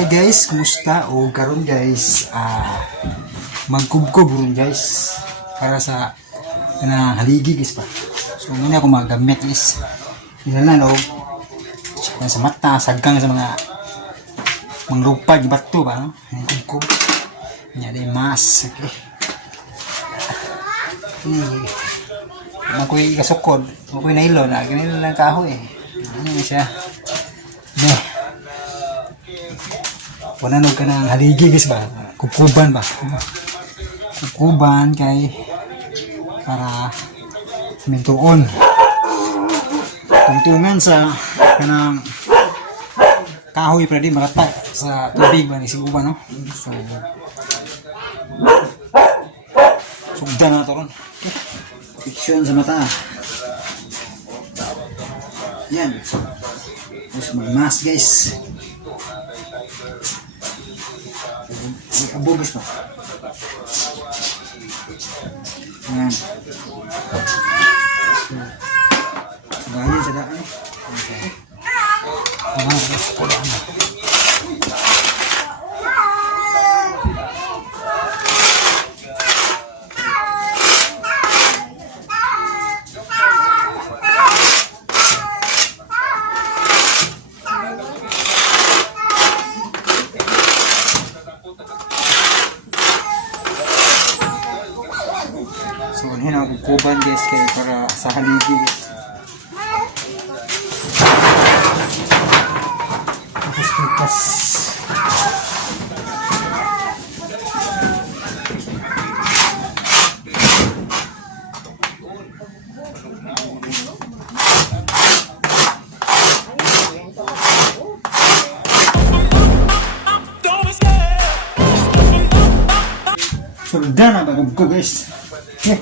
Hi guys, kumusta? O karon guys, magkubkob ron guys para sa haligi guys pa. So muna ako magamit guys. Inalan og sa mata, sagkang sa mga manglupad bato ba no? Kubkob. Nya di mas. Okay. Makoy kasukod, makoy nailo na ganito lang kahoy. Ano siya? Wala ka ng haligi guys ba? Kukuban ba? Kukuban kay para mintuon. Tungtungan sa kanang kahoy para di marata sa tubig ba ni siguban no? So sugdan na to ron. Okay. Fiction sa mata. Yan. Tapos magmas guys. Abubis pa. Ayan. Bahayin sa daan. So, yun ang kukuban guys kaya para sa haligi guys. Tapos pitas. Sundan ang bagog ko guys. Okay.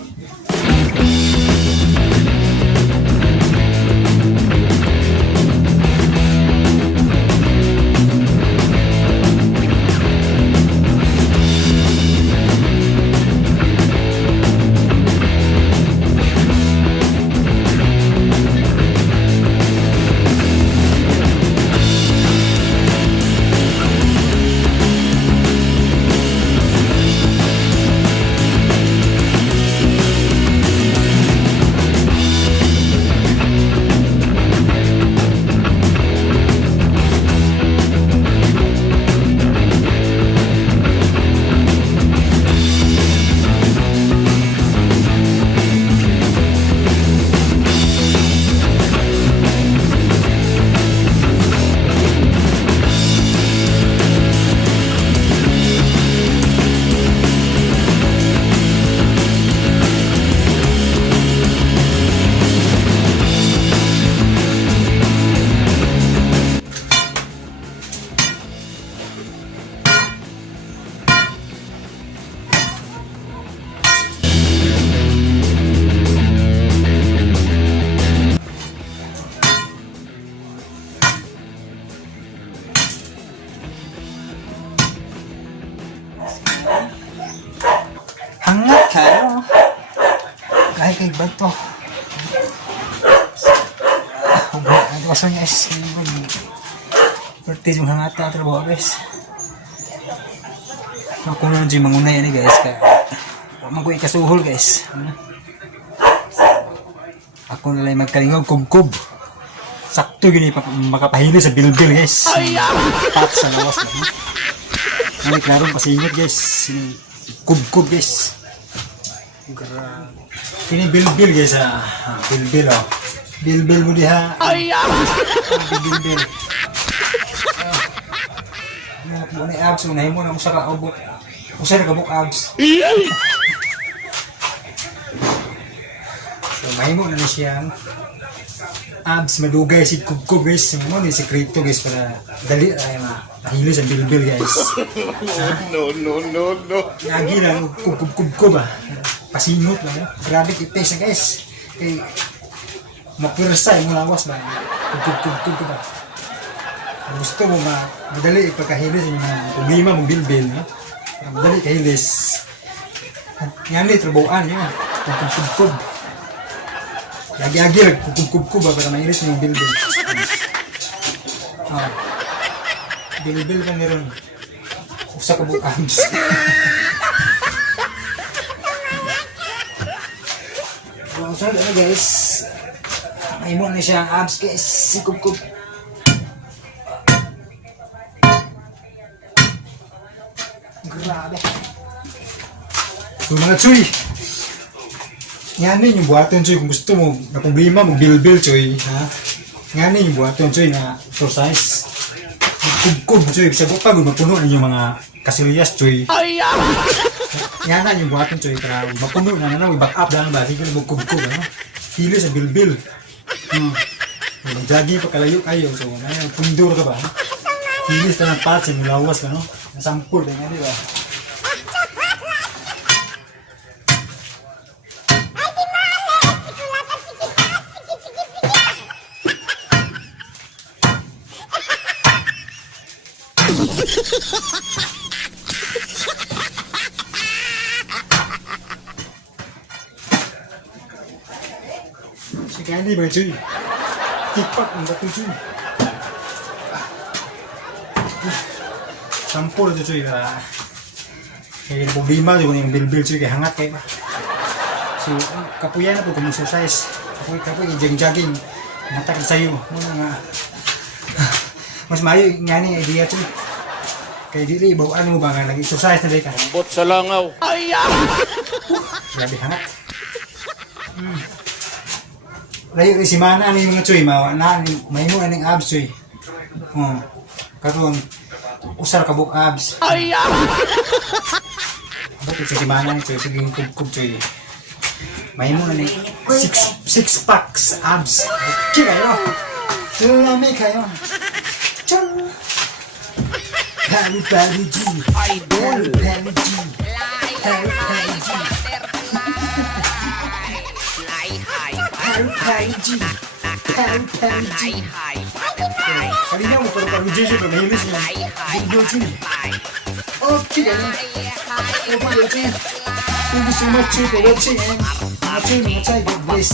Hangat kayo. Kahit kay bato. Ang kaso niya is pertis yung hangat na trabaho guys. Ako na dyan mangunay yan guys. Kaya ako ikasuhol guys. Ako na lang magkalingog kubkub. Sakto gini makapahilis sa bilbil guys. Pat sa lawas na. May klarong pasingot guys. Kubkub guys. Ini bilbil guys bilbil oh. Bilbil mo diha. Bilbil. Mo ni abs unahin mo na usa ka ubok. Usa ka buk abs. So mahimo na siya. Abs madugay si kubkub guys. Mo ni sekreto guys para dali ay mahilis ang bilbil guys. No. Lagi lang kubkub ba. Pasingot lang. Grabe i-taste na guys. Kay mapirsa yung lawas ba. Kubkub ba. Gusto mo madali ipagkahilis yung mga problema mong bilbil. No? Madali kahilis. Yan li, trabuan yun. Kubkub. Lagi-agi lang kubkub ba para mahilis yung bilbil. Bilbil pa niron. Usa ka buong abs. So ano guys, may mo na siya ang abs guys, si Kubkub. Grabe. So mga Choy, nganin yung buhaton Choy, kung gusto mo, na problema mo bilbil Choy, ha? Nganin yung buhaton Choy na exercise. Kubkub Choy, sagot pa magpuno na yung mga kasilyas Choy. Nganan yung buhaton Choy, para mapuno na back up na ba, sige na magkubkub, ano? Pahilis sa bilbil. Mag-jogging pa kalayo kayo, so pundur ka ba? Pahilis na ng patch, mulawas ka, no? Nasampur na nga, di ba? Sige, hindi ba, Choy? Tikpak ang bato, Choy. Sampul ito Choy, kaya problema yung bilbil Choy, kaya hangat kayo ba. So kapoya na po kung exercise, kapoy jogging matakit sa'yo muna nga. Mas mayo nga ni idea Choy, kaya dili bawaan mo ba nga nag-exercise na ka bot sa langaw. Grabe hangat. Layo rin si Mana ano yung mga Choy, may mo aning abs Choy. Karon usar ka buk abs. Bakit si Mana ni Choy, sige kubkub Choy. May mo aning six packs abs. Okay kayo. Tulami kayo. Chun. Pali G. Idol. Pali G. Pali G. Kanina mo parang Jason na mahilis niya. Bilbil Choy. Okay ba yun? Okay ba yun? Thank you so much Choy for watching and matay, God bless.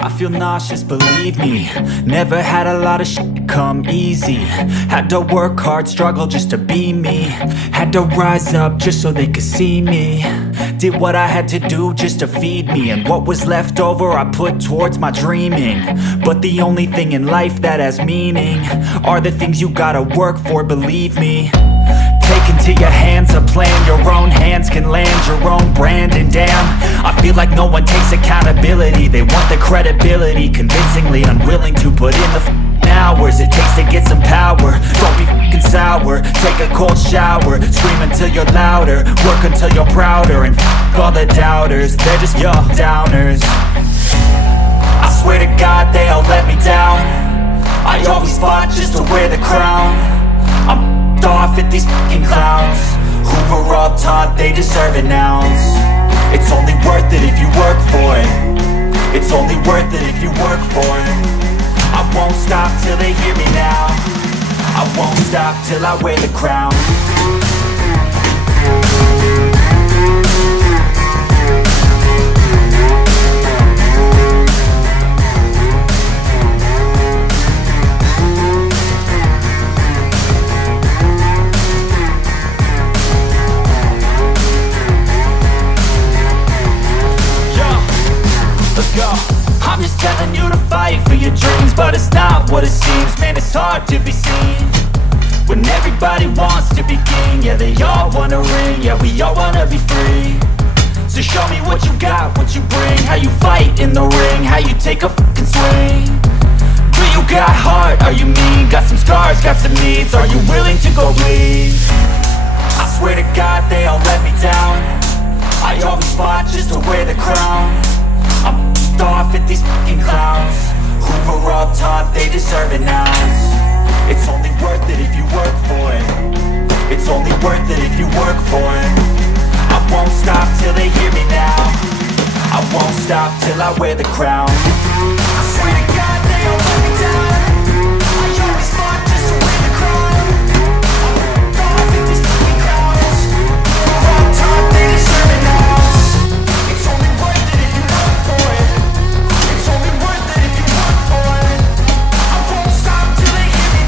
I feel nauseous, believe me. Never had a lot of shit come easy. Had to work hard, struggle just to be me. Had to rise up just so they could see me. Did what I had to do just to feed me, and what was left over I put towards my dreaming. But the only thing in life that has meaning are the things you gotta work for, believe me. Take into your hands a plan, your own hands can land your own brand. And damn, I feel like no one takes accountability. They want the credibility, convincingly unwilling to put in the hours it takes to get some power. Don't be f***ing sour, take a cold shower. Scream until you're louder, work until you're prouder. And f*** all the doubters, they're just your downers. I swear to God they all let me down. I always fought just to wear the crown. I'm off at these fucking clowns who were all taught they deserve an ounce. It's only worth it if you work for it. It's only worth it if you work for it. I won't stop till they hear me now. I won't stop till I wear the crown. I'm just telling you to fight for your dreams, but it's not what it seems. Man, it's hard to be seen when everybody wants to be king. Yeah, they all wanna ring, yeah, we all wanna be free. So show me what you got, what you bring, how you fight in the ring, how you take a fucking swing. Do you got heart, are you mean? Got some scars, got some needs, are you willing to go bleed? I swear to God they all let me down. I always fought just to wear the crown. I'm off at these fucking clowns who were all taught they deserve an ounce. It's only worth it if you work for it. It's only worth it if you work for it. I won't stop till they hear me now. I won't stop till I wear the crown. I swear to God they all let me down. I always fought just to wear the crown. I'm off at these fucking clowns who were all taught they deserve an ounce. It's only worth it if you work for it. It's only worth it if you work for it. I won't stop till they hear me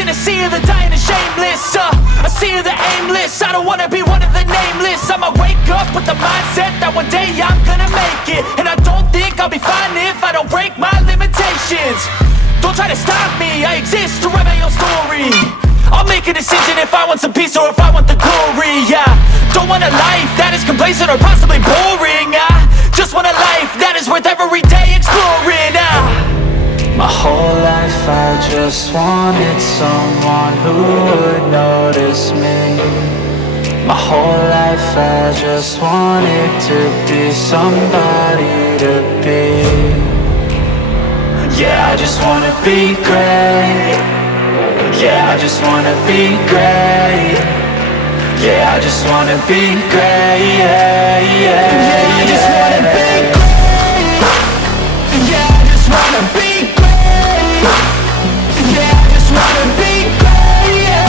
in a sea of the dying and shameless, a sea of the aimless. I don't wanna be one of the nameless. I'ma wake up with the mindset that one day I'm gonna make it. And I don't think I'll be fine if I don't break my limitations. Don't try to stop me, I exist to write my own story. I'll make a decision if I want some peace or if I want the glory. Yeah, don't want a life that is complacent or possibly boring. I just want a life that is worth every day exploring. My whole life I just wanted someone who would notice me. My whole life I just wanted to be somebody to be. Yeah, I just wanna be great. Yeah, I just wanna be great. Yeah, I just wanna be great. Yeah, I just wanna be great. Yeah, I just wanna be great. Yeah, I just wanna be great. Yeah.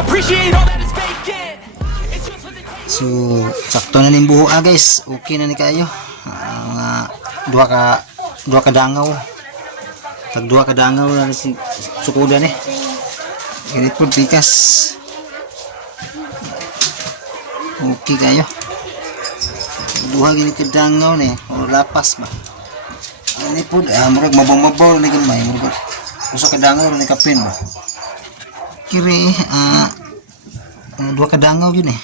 Appreciate all that is vacant. It's just for the So, sakto na ning buho guys. Okay na ni kayo. Duha ka dangaw. Tag duha ka dangaw na si sukudan eh. Ganit po pikas. Okay kayo. Duha gini ka dangaw ni o lapas ba. Ini po murag mabaw ni gamay murag. Usa ka dangaw ni kapin ba. Kiri dua kadangaw yun eh.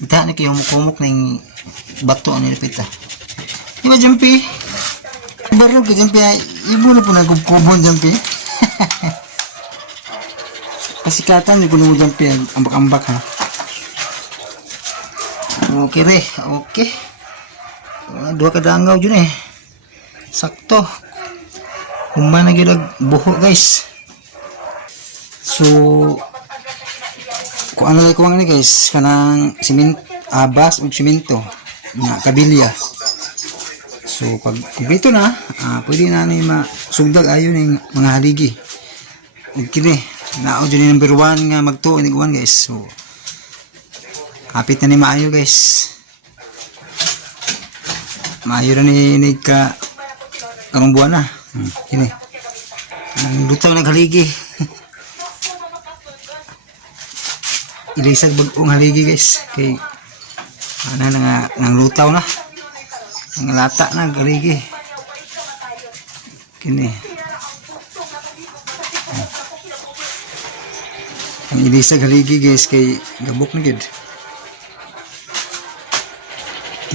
Ita na kayo humuk-humuk ng bato ni Pita. Iba Jampi? Baru ka Jampi ay ibo na po nagkubkubon Jampi. Pasikatan yung kuno mo Jampi ambak-ambak ha. Okay re, okay. Dua kadangaw yun eh. Sakto. Humana gyud buho guys. So kung ano lang kuwang ni guys kanang bas o simento na kabilya. So pag kumpleto na pwede na ni masugdag ayo ning mga haligi. Ug kini nao dyan number 1 nga magtuo ni kuwan guys. So kapit na ni maayo guys. Maayo na ni ka karong buwan na. Kini ang lutaw ng haligi. Ilisag bagong haligi guys kay ana nga nang lutaw na ang lata na haligi kini ang ilisag haligi guys kay gabok na gid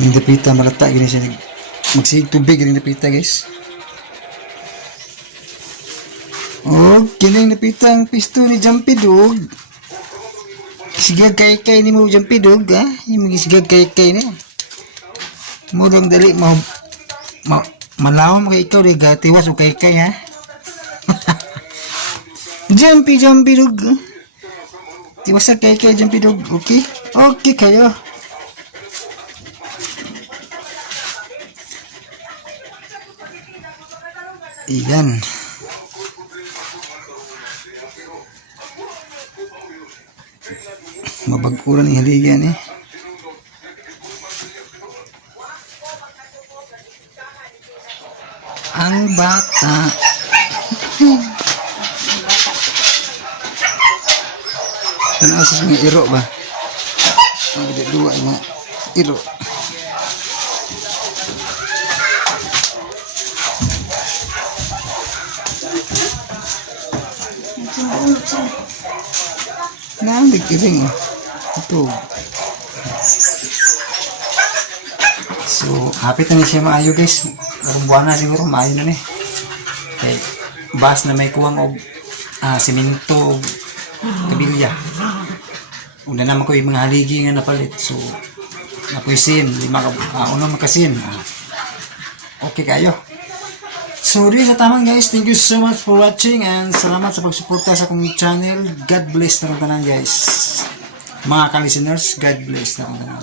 yung dapita malata gini siya magsig tubig yung dapita guys. Kining napita ang pisto ni Jampi dog. Sigag kay ni mo Jampi dog ha. Yung mga sigag kay ni. Murang dali malawam kay ikaw de gatiwas o kay ha. Jampi dog. Tiwas kay Jampi dog. Okay? Okay kayo. Iyan. Mabagkuran ng haligan eh. Ang bata. Tanaw sa mga iro ba? Ang dua mga iro. Nang dikiring ito. So, hapit na siya maayo guys. Karong buwan na siguro, maayo na ni. Okay. Bas na may kuwang og simento og kabilya. Una naman ko yung mga haligi nga napalit. So, napuisin. Unang makasin. Okay kayo. So, di sa tamang guys. Thank you so much for watching and salamat sa pagsuporta sa akong channel. God bless na tanan guys. Mga ka-listeners, God bless na tanan.